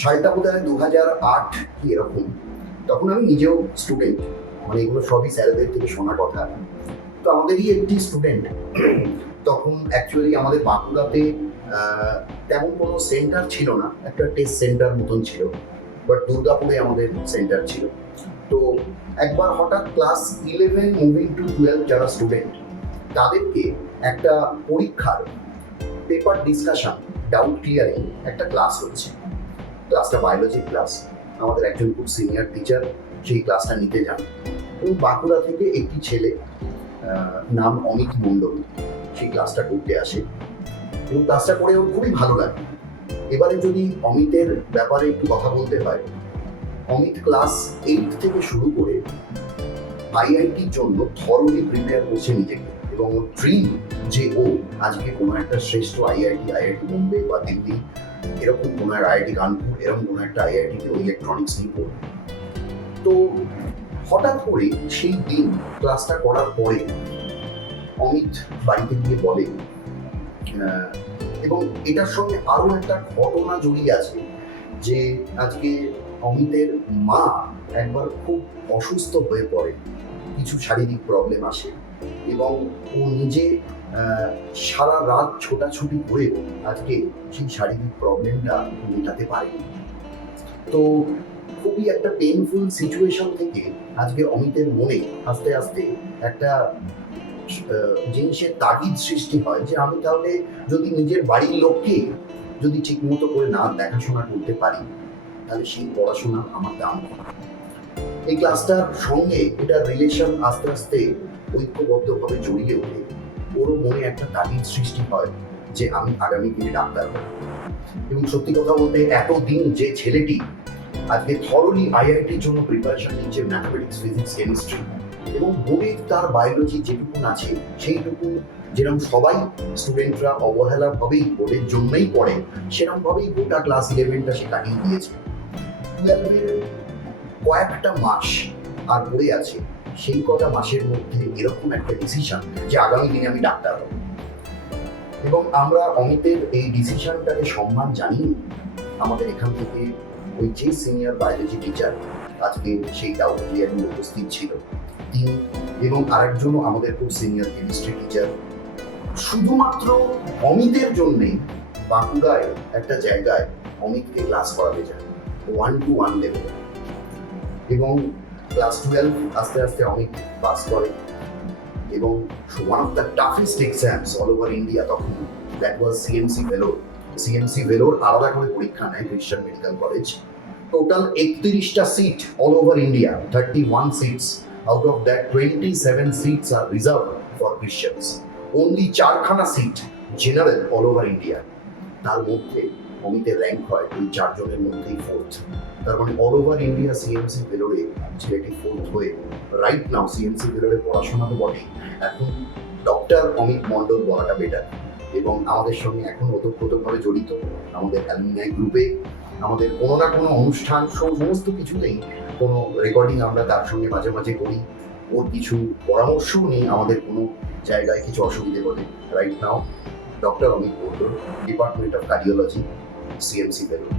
সালটা বোধহয় 2008 কি এরকম। তখন আমি নিজেও স্টুডেন্ট, মানে এগুলো সবই স্যারেদের থেকে শোনা কথা। তো আমাদেরই একটি স্টুডেন্ট, তখন অ্যাকচুয়ালি আমাদের বাঁকুড়াতে তেমন কোনো সেন্টার ছিল না, একটা টেস্ট সেন্টার মতন ছিল, বাট দুর্গাপুরে আমাদের সেন্টার ছিল। তো একবার হঠাৎ ক্লাস 11 মুভিং টু 12 যারা স্টুডেন্ট, তাদেরকে একটা পরীক্ষার পেপার ডিসকাশন, ডাউট ক্লিয়ারিং একটা ক্লাস হচ্ছে। ক্লাসটা বায়োলজি ক্লাস। আমাদের একজন খুব সিনিয়র টিচার সেই ক্লাসটা নিতে যান, এবং বাঁকুড়া থেকে একটি ছেলে, নাম অমিত মণ্ডল, সেই ক্লাসটা করতে আসে, এবং ক্লাসটা করে ওর খুবই ভালো লাগে। এবারে যদি অমিতের ব্যাপারে একটু কথা বলতে হয়, অমিত ক্লাস 8 থেকে শুরু করে আইআইটির জন্য থরলি প্রিপেয়ার করছে নিজেকে, এবং ওর ড্রিম যে ও আজকে কোনো একটা শ্রেষ্ঠ আইআইটি বোম্বে বা দিল্লি, এরকম কোনো একটা আইআইটি কানপুর, এরকম কোনো একটা আইআইটিতে ও ইলেকট্রনিক্স নিয়ে পড়বে। তো হঠাৎ করে সেই দিন ক্লাসটা করার পরে অমিত বাড়িতে গিয়ে বলে, এবং এটার সঙ্গে আরও একটা ঘটনা জড়িয়ে আছে, যে আজকে অমিতের মা একবার খুব অসুস্থ হয়ে পড়ে, কিছু শারীরিক প্রবলেম আসে, এবং ও নিজে সারা রাত ছোটাছুটি করে আজকে সেই শারীরিক প্রবলেমটা মেটাতে পারেনি। তো খুবই একটা পেইনফুল সিচুয়েশন থেকে আজকে অমিতের মনে আস্তে আস্তে একটা জিনিসের তাগিদ সৃষ্টি হয়, যে আমি তাহলে যদি নিজের বাড়ির লোককে যদি ঠিক মতো করে না দেখাশোনা করতে পারি, তাহলে সেই পড়াশোনা আমার দাম কম। এই ক্লাসটার সঙ্গে এটার রিলেশন আস্তে আস্তে ঐক্যবদ্ধভাবে জড়িয়ে ওঠে। ওরও মনে একটা তাগিদ সৃষ্টি হয় যে আমি আগামী দিনে ডাক্তার হব। এবং সত্যি কথা বলতে এতদিন যে ছেলেটি আজকে থরলি আইআইটির জন্য প্রিপারেশন নিচ্ছে, ম্যাথমেটিক্স, ফিজিক্স, কেমিস্ট্রি, এবং বোর্ডে তার বায়োলজি যেটুকুন আছে সেইটুকু, যেরকম সবাই স্টুডেন্টরা অবহেলাভাবেই বোর্ডের জন্যই পড়ে, সেরকমভাবেই গোটা ক্লাস 11টা সে কাটিয়ে দিয়েছে। 12 কয়েকটা মাস আর পড়ে আছে, সেই কটা মাসের মধ্যে এরকম একটা ডিসিশন যে আগামী দিনে আমি ডাক্তার হব। এবং আমরা অমিতের এই ডিসিশনটাকে সম্মান জানিয়ে আমাদের এখান থেকে ওই যে সিনিয়র বায়োলজি টিচার আজকে সেই ডাউট ক্লিয়ারিং উপস্থিত ছিল তিনি, এবং আরেকজনও আমাদের খুব সিনিয়র কেমিস্ট্রি টিচার, শুধুমাত্র অমিতের জন্যে বাঁকুড়ায় একটা জায়গায় অমিতকে ক্লাস করাতে যায় 1-to-1 লেভেলে। এবং ক্লাস 12 আস্তে আস্তে অমিত পাস করে, এবং one of the toughest exams all over India তখন, that was CMC Vellore. CMC Vellore আলাদা করে পরীক্ষা নেয় খ্রিস্টান মেডিকেল কলেজ। টোটাল 31টা seat all over India, 31 seats, out of that 27 seats are reserved for Christians, only 4খানা seat general all over India. তার মধ্যে অমিতের র্যাঙ্ক হয় ওই 4 জনের মধ্যেই 4th। তার মানে অল ওভার ইন্ডিয়া সিএমসি ভেলোরে ছেলেটি 4th হয়ে রাইট নাও সিএমসি ভেলোরে পড়াশোনা তো বটেই, এখন ডক্টর অমিত মণ্ডল বলাটা বেটার। এবং আমাদের সঙ্গে এখন ওতপ্রোতভাবে জড়িত আমাদের অ্যালুমিনাই গ্রুপে, আমাদের কোনো না কোনো অনুষ্ঠান সমস্ত কিছুতেই কোনো রেকর্ডিং আমরা তার সঙ্গে মাঝে মাঝে করি। ওর কিছু পরামর্শও নেই আমাদের কোনো জায়গায় কিছু অসুবিধে হলে। Right now doctor Amit Mondal, department of cardiology, CMC Vellore.